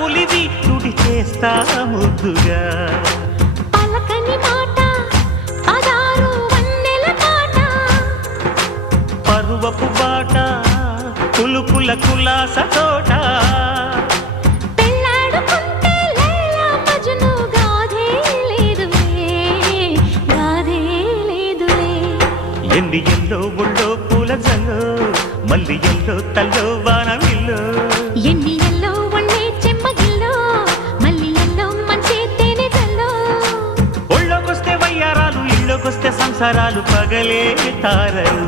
నవ్వులివి తుడి చేస్తా ముద్దుగా పలకని మాట పదారు వన్నెల పాట పరువపు బాట కులుకుల కులాస తోట పెళ్ళాడుకుంటే లైలా మజ్ను గాథే లేదులే గాథే లేదులే ఎన్ని ఎల్లో ఒళ్ళో పూల జల్లో మల్లి ఎల్లో తల్లో వానవిల్లో ఎన్ని ఎల్లో ఒళ్ళే చెమ్మగిల్లో మల్లి ఎల్లో మంచి తేనె జల్లో ఒళ్ళోకొస్తే వయ్యారాలు ఇళ్ళోకొస్తే సంసారాలు పగలే తారలు